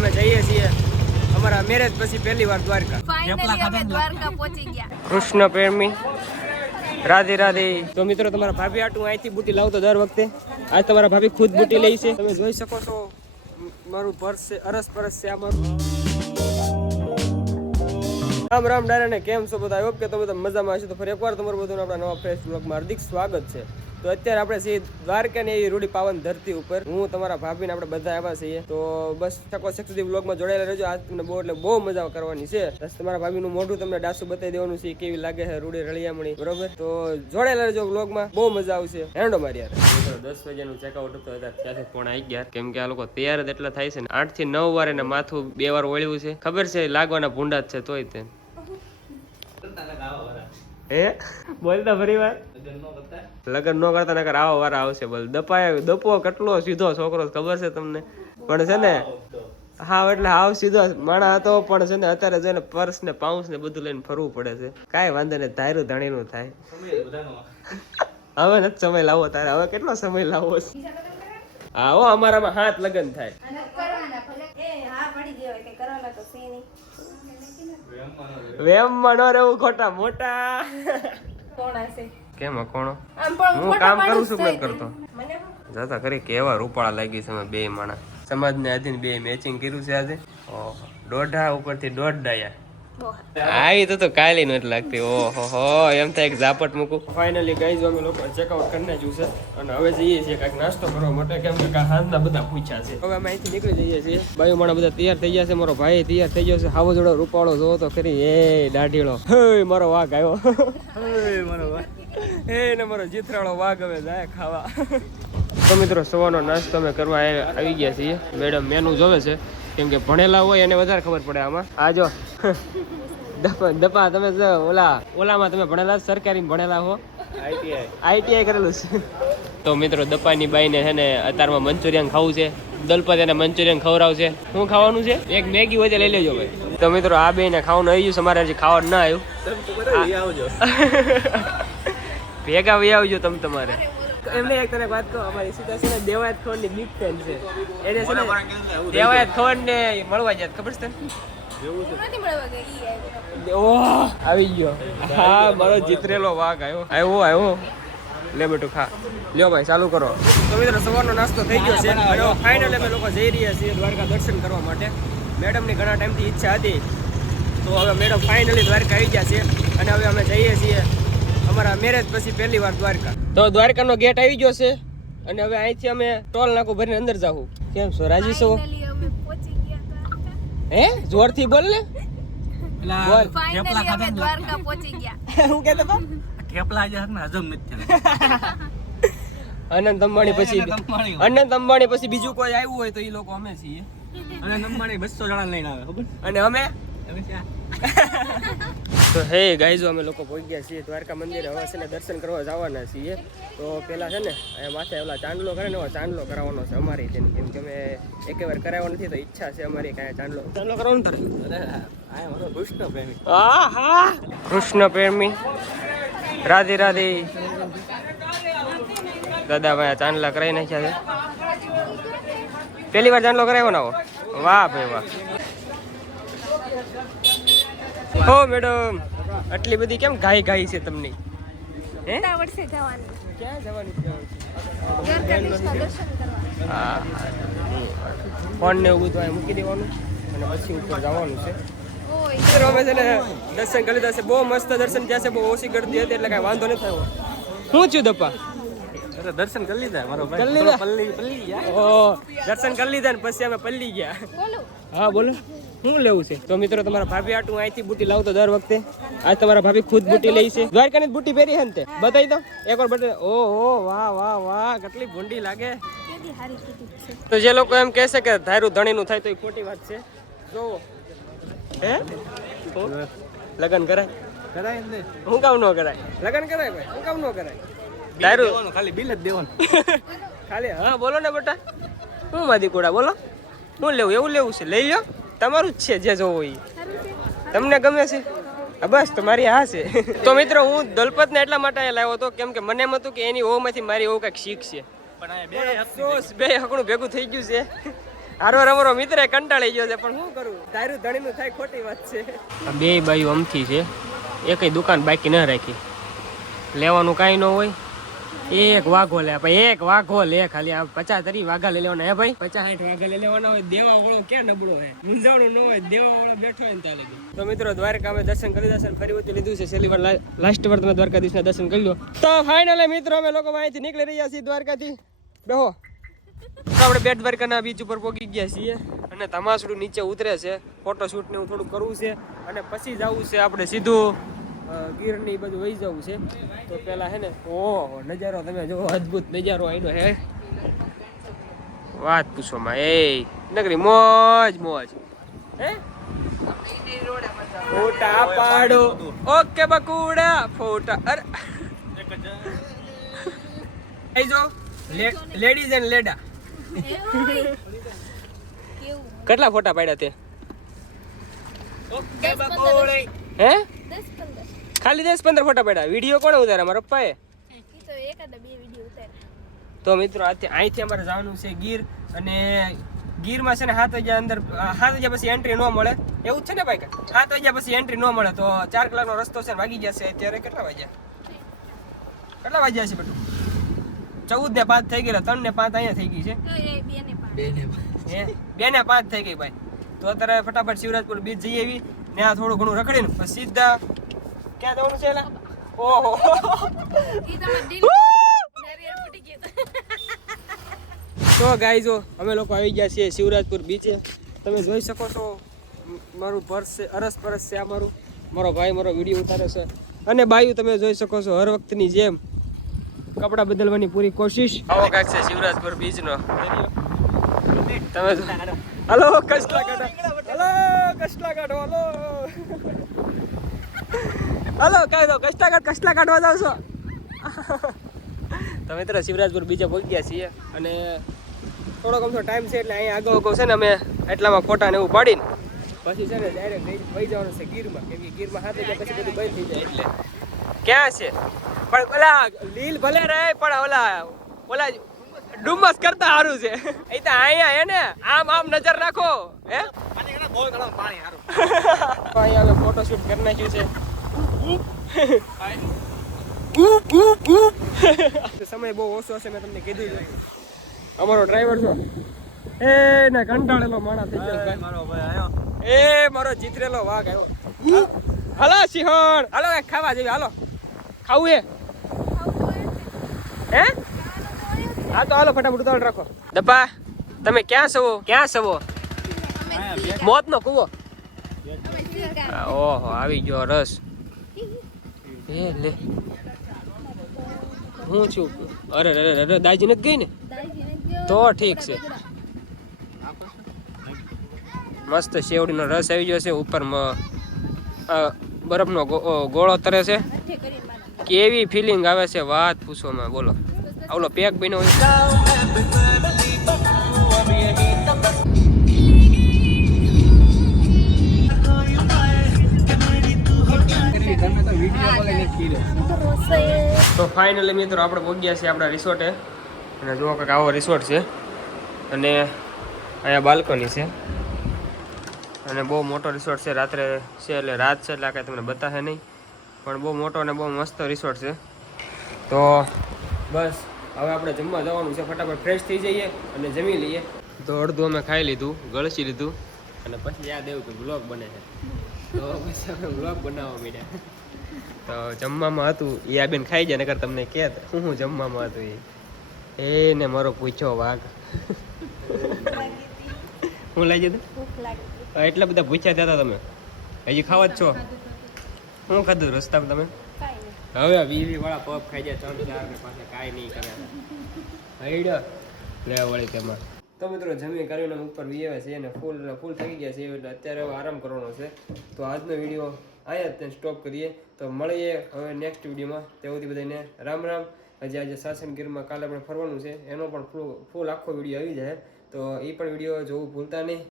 અમે જઈએ છીએ અમારા મેરેજ પછી પહેલી વાર દ્વારકા. દ્વારકા પહોંચી ગયા. કૃષ્ણ પ્રેમી રાધે રાધે. તો મિત્રો તમારા ભાભી આટું અહીંથી બુટી લાવતો દર વખતે. આજ તમારા ભાભી ખુદ બુટી લઈ છે. તમે જોઈ શકો છો મારું પર્સ છે અરસ પરસ છે આ મારું રામ રામ ડાયરા ને કેમ છો બધા? આવ્યો કે તમે બધા મજામાં હશો. તો ફરી એકવાર તમારું બધું આપણા નવા ફ્રેશ બ્લોગમાં હાર્દિક સ્વાગત છે. તો અત્યારે આપણે છીએ દ્વારકાની એવી રૂડી પાવન ધરતી ઉપર. હું, તમારા ભાભીને આપણે બધા આવ્યા છીએ. તો બસ શકો શક સુધી બ્લોગમાં જોડાયેલા રહેજો. આજ તમને બહુ એટલે બહુ મજા કરવાની છે. બસ તમારા ભાભીનું મોઢું તમને ડાસુ બતાવી દેવાનું છે, કેવી લાગે છે રૂડી રળિયામણી. બરોબર? તો જોડાયેલા રહેજો બ્લોગમાં બહુ મજા આવશે. હેન્ડો મારી યાર. દસ વાગ્યાનું ચેકઆઉટ હતું અત્યારે ત્યાંથી ફોન આવી ગયા. કેમ કે આ લોકો તૈયાર જ એટલા થાય છે ને. આઠથી નવ વાર એને માથું બે વાર ઓળ્યું છે. ખબર છે, લાગવાના ભૂંડા જ છે તોય તે. હે? બોલતા ફરી વાર. લગ્ન ન કરતા નકર આવો વાર આવશે બોલ. દપાય દપો કેટલો સીધો છોકરો ખબર છે તમને? પણ છે ને હા એટલે હાવ સીધો માણા હતો પણ છે ને અત્યારે છે ને પર્સ ને પાઉસ ને બધું લઈને ફરવું પડે છે. કાંઈ વાંધો નહીં ધાર્યું ધણીનું થાય. હવે નથી સમય લાવો તારે હવે કેટલો સમય લાવો હા હો અમારામાં હાથ લગ્ન થાય. વેમમાં મનો રહેવું ખોટા મોટા. કોણ હશે? કેમ કોણો આમ પણ હું કામ કરું છું થઈ કરતો? મને જતા કરી કેવા રૂપાળા લાગી છે બે માણા સમાજને આધીન બે મેચિંગ કર્યું છે આજે. ઓહો દોઢા ઉપરથી દોઢ ડાયા. આવી તો તો કાલી નથી લાગતી. ઓહો, હો, એમ થાય એક ઝાપટ મૂકું. ફાઇનલી ગાઈઝ અમે લોકો ચેકઆઉટ કરી નાખ્યું છે. અને હવે જઈએ છીએ કાંઈક નાસ્તો કરવા માટે, કેમ કે હાંજના બધા પૂછ્યા છે. હવે અમે અહીંથી નીકળી જઈએ છીએ. ભાઈઓ મારા બધા તૈયાર થઈ ગયા છે. મારો ભાઈ તૈયાર થઈ ગયો છે. હાવો જોડો રૂપાળો જોવો તો ખરી. એ દાઢીળો. હે, મારો વાઘ આવ્યો. હે, મારો વાઘ. એ ને મારો જીથરાળો વાઘ હવે જાય ખાવા. તો મિત્રો, સવારનો નાસ્તો અમે કરવા આવી ગયા છીએ. મેડમ મેનુ જોવે છે. કેમ કે ભણેલા હોય એને વધારે ખબર પડે આમાં. આ જો. દપા દપા તમે ઓલા ઓલામાં તમે ભણેલા સરકારી ભણેલા હો. આઈટીઆઈ કરેલું છે. તો મિત્રો દપાની બાઈને છે ને અત્યારમાં મંચુરિયન ખાવું છે. દલપત એને મંચુરિયન ખવડાવશે. શું ખાવાનું છે? એક મેગી હોય લઈ લેજો ભાઈ. તો મિત્રો આ બેને ખાવાનું આવી ગયું અમારે હજી ખાવાનું ના આવ્યું. ભેગા વહી આવજો તમે તમારે. એમને એક તને વાત કહું અમારી સીતા છે ને દેવાયત ખવડની બિગ ફેન છે. એને છે ને દેવાયત ખવડ ને મળવા જાય ખબર છે તને. ઓહ આવી ગયો. હા મારો જીતરેલો વાઘ આવ્યો. આવ્યો આવ્યો. લે બેટું ખા. લ્યો ભાઈ ચાલુ કરો. તો મિત્રો સવારનો નાસ્તો થઈ ગયો છે. અને ફાઇનલ અમે લોકો જઈ રહ્યા છીએ દ્વારકા દર્શન કરવા માટે. મેડમની ઘણા ટાઈમથી ઈચ્છા હતી. તો હવે મેડમ ફાઇનલી દ્વારકા આવી ગયા છે. અને હવે અમે જઈએ છીએ. અમારા મેરેજ પછી પહેલી વાર દ્વારકા. તો દ્વારકાનો ગેટ આવી ગયો છે અને હવે અહીંથી અમે ટોલ નાકો ભરીને અંદર જાવું કેમ છો રાજી છો. હે? જોરથી બોલ ને. દ્વારકા પહોંચી ગયા. હું કહેતો થેપલા જે હક ને હજમ નથી થયા. અનંત અંબાણી પછી અનંત અંબાણી. પછી બીજું કોઈ આવ્યું હોય તો એ લોકો અમે છીએ. અને અંબાણી બસો જણા લઈને આવે ખબર? અને અમે? તો હે, ગાઈઝો, અમે લોકો પહોંચી ગયા છીએ દ્વારકા મંદિરે. હવે છે ને દર્શન કરવા જવાના છીએ. તો પેલા છે ને અહીંયા માથે ઓલા ચાંદલો કરે ને, એવો ચાંદલો કરાવવાનો છે અમારી તેની કેમ કે અમે એક વાર કરાવવાનો નથી, તો ઈચ્છા છે અમારી કાંઈ ચાંદલો ચાંદલો કરવાનો તારે કૃષ્ણ પ્રેમી આહા! કૃષ્ણ પ્રેમી રાધે રાધે. દાદા ભાઈ ચાંદલા કરાવી નાખ્યા છે. પહેલી વાર ચાંદલો કરાવ્યો ને આવો? વાહ ભાઈ વાહ. હો મેડમ આટલી બધી કેમ ગાય ગાય છે તમને? હે? આ વર્ષે જવાનું. ક્યાં જવાની ફોન ને એવું બધું મૂકી દેવાનું અને પછી ઉપર જવાનું છે. અમે છે ને દર્શન કરી લીધા બહુ મસ્ત દર્શન થયા છે બહુ ઓછી ગરદી હતી એટલે કાંઈ વાંધો નથી થયો હું છું દપ્પા? દર્શન કરી લીધા મારો ભાઈ. પલ્લી પલ્લી ગયા. ઓ. દર્શન કરી લીધા ને પછી અમે પલ્લી ગયા. બોલો. હા બોલો. શું લેવું છે? તો મિત્રો તમારા ભાભી આટું અહીંથી બુટી લાવતો દર વખતે. આજ તમારા ભાભી ખુદ બુટી લઈ છે. દ્વારકાની ની બુટી પહેરી છે ને તે? બતાવી દો. એકવાર બટે ઓ હો વાહ વાહ વાહ કેટલી ભૂંડી લાગે. તો જે લોકો એમ કહેશે કે ધારું ધણીનું થાય તો એ ખોટી વાત છે. જો. હે? હું? લગન કરાય? કરાય ને હું કામ ન કરાય? લગન કરાય ભાઈ. હું કામ ન કરાય? દેવાનું ખાલી બિલ જ દેવાનું. ખાલી હા બોલો ને બેટા. હું માદી કુડા બોલો. હું લેવું એવું લેવું છે. લઈ લો. તમારું જ છે જે જોવો એ તમને ગમે છે? બસ તો મારી હા છે. તો મિત્રો હું દલપતને એટલા માટે લાવ્યો હતો કેમ કે મને એમ હતું કે એની ઓમાંથી મારી ઓવ કંઈક શીખ છે. પણ બે હકડું બે હકણું ભેગું થઈ ગયું છે. હારો રમરો મિત્ર કંટાળી ગયો છે પણ શું કરું? તારું ધણીનું થાય ખોટી વાત છે. બે બાયું અમથી છે. એકય દુકાન બાકી ન રાખી. લેવાનું કાંઈ ન હોય. એક વાઘો લે ભાઈ એક વાઘો લે ખાલી. આ પચાસ તરી વાઘા લઈ લેવાના હે ભાઈ? પચાસ સાઠ વાઘા લઈ લેવાના હોય દેવા ઓળો ક્યાં નબળો હે? મૂંઝાણું ન હોય દેવા ઓળો બેઠો હોય ને ત્યાં લગી. તો મિત્રો દ્વારકા અમે દર્શન કરી દર્શન ફરી વચ્ચે લીધું છે. છેલ્લી વાર લાસ્ટ વાર તમે દ્વારકાધીશના દર્શન કરી લો. તો ફાઇનલી મિત્રો અમે લોકો અહીંથી નીકળી રહ્યા છીએ દ્વારકાથી. બેહો. આપણે બેટ દ્વારકાના બીચ ઉપર પહોંચી ગયા છીએ અને તમાસડું નીચે ઉતરે છે. ફોટો શૂટ ને એવું થોડું કરવું છે અને પછી જવું છે આપણે સીધું અ, એ બધું વહી જવું છે. તો પેલા હે ને ઓહો નજારો તમે જો અદભુત નજારો આવ્યો હે. વાત પૂછો માં એ નગરી મોજ મોજ. હે? ફોટા પાડો. ઓકે બકુડા ફોટા અરે. એ જો લેડીઝ એન્ડ લેડા. કેટલા ફોટા પાડ્યા તે? ઓકે હે? દસ પંદર. ખાલી દસ પંદર ફોટા પડ્યા. વીડિયો કોણ ઉતાર્યા? મારા પપ્પાએ? તો એકાદા બે વીડિયો ઉતાર્યા. તો મિત્રો આથી અહીંથી અમારે જવાનું છે ગીર અને ગીરમાં છે ને સાત વાગ્યા અંદર સાત વાગ્યા પછી એન્ટ્રી ન મળે. એવું છે ને ભાઈ સાત વાગ્યા પછી એન્ટ્રી ન મળે તો ચાર કલાકનો રસ્તો છે વાગી જશે. અત્યારે કેટલા વાગ્યા? કેટલા વાગ્યા છે બેટું ચૌદ ને પાંચ થઈ ગયેલા ત્રણ ને પાંચ અહીંયા થઈ ગઈ છે. બે ને પાંચ. હે? બે ને પાંચ થઈ ગઈ ભાઈ. તો અત્યારે ફટાફટ શિવરાજપુર બીચ જઈ આવી. ને આ થોડું ઘણું રખડીને પછી સીધા ક્યાં જવાનું છે એલા? ઓહો. તો ગાઈઝો અમે લોકો આવી ગયા છીએ શિવરાજપુર બીચે તમે જોઈ શકો છો મારું પર્સ છે અરસ પરસ છે આ મારું. મારો ભાઈ મારો વીડિયો ઉતારે છે. અને બાયુ તમે જોઈ શકો છો હર વખતની જેમ કપડાં બદલવાની પૂરી કોશિશ. આવો કાંઈક છે શિવરાજપુર બીચનો તમે હલો કસલા કાઢો હલો કસલા કાઢો હલો. હલો કહી દો કસલા કાઢ કસલા કાઢવા જાવ છો. તો મિત્ર શિવરાજપુર બીજે પહોંચ્યા છીએ અને થોડોક અમથો ટાઈમ છે એટલે અહીંયા આગળ કહું છે ને અમે એટલામાં ફોટા ને એવું પાડીને પછી છે ને ડાયરેક્ટ વહી જવાનું છે ગીરમાં. કેમ કે ગીરમાં હાથે જાય પછી બધું બંધ થઈ જાય. એટલે ક્યાં છે? પણ ઓલા લીલ ભલે રહે પણ ઓલા ઓલા ડુમસ કરતા સારું છે. એ તો અહીંયા હે ને આમ આમ નજર રાખો હે? અહીંયા ફોટો શૂટ કરી નાખ્યું છે. સમય બહુ ઓછો હશે મેં તમને કીધું અમારો ડ્રાઈવર છો? એ ને કંટાળેલો માણસ થઈ ગયો. ભાઈ. મારો ભાઈ આવ્યો એ મારો જીતરેલો વાઘ આવ્યો હાલો સિંહણ. હાલો કાંઈક ખાવા જેવી હાલો. ખાવું એ? હે? હા? તો હાલો ફટાફટ ઉતાવળ રાખો. દપા તમે ક્યાં સવો ક્યાં સવો મોત નો કુવો. ઓહો આવી ગયો રસ. લે. હું છું? અરે અરે અરે દાજી નથી ગઈ ને? તો ઠીક છે. મસ્ત શેવડીનો રસ આવી ગયો છે ઉપર બરફનો ગોળો તરે છે. કેવી ફિલિંગ આવે છે? વાત પૂછવામાં બોલો. આવલો પેક બન્યો હોય. ફાઇનલી મિત્રો, આપણે પહોંચ્યા છીએ આપણા રિસોર્ટે અને જુઓ કંઈક આવો રિસોર્ટ છે. અને અહીંયા બાલ્કની છે. અને બહુ મોટો રિસોર્ટ છે. રાત્રે છે એટલે રાત છે એટલે આ કાંઈ તમને બતાવે નહીં. પણ બહુ મોટો અને બહુ મસ્ત રિસોર્ટ છે. તો બસ, હવે આપણે જમવા જવાનું છે. ફટાફટ ફ્રેશ થઈ જઈએ અને જમી લઈએ. તો અડધું અમે ખાઈ લીધું ગળસી લીધું. અને પછી યાદ આવ્યું કે બ્લોગ બને છે. તો પછી અમે બ્લોગ બનાવવા માંડ્યા. તો જમવામાં હતું એ આ બેન ખાઈ જાય નગર તમને કે હું શું જમવામાં હતું એ એને મારો પૂછ્યો વાઘ. હું લઈ જતું એટલા બધા પૂછ્યા હતા તમે? હજી ખાવા જ છો? શું ખાધું રસ્તામાં તમે? હવે વીવી વાળા પગ ખાઈ જાય ત્રણ ચાર ને પાસે કાંઈ નહીં કરે. હૈડા. લે વળી તેમાં. તો મિત્રો જમી કરીને ઉપર વીએ છે અને ફૂલ ફૂલ થઈ ગયા છે એટલે અત્યારે આરામ કરવાનો છે. તો આજનો વીડિયો અહીંયા જ સ્ટોપ કરીએ. તો મળીએ હવે નેક્સ્ટ વિડીયોમાં. ત્યાં સુધી બધાને રામ રામ. હજી આજે સાસનગીરમાં કાલે આપણે ફરવાનું છે. એનો પણ ફૂલ ફૂલ આખો વીડિયો આવી જાય. તો એ પણ વીડિયો જોવું ભૂલતા નહીં.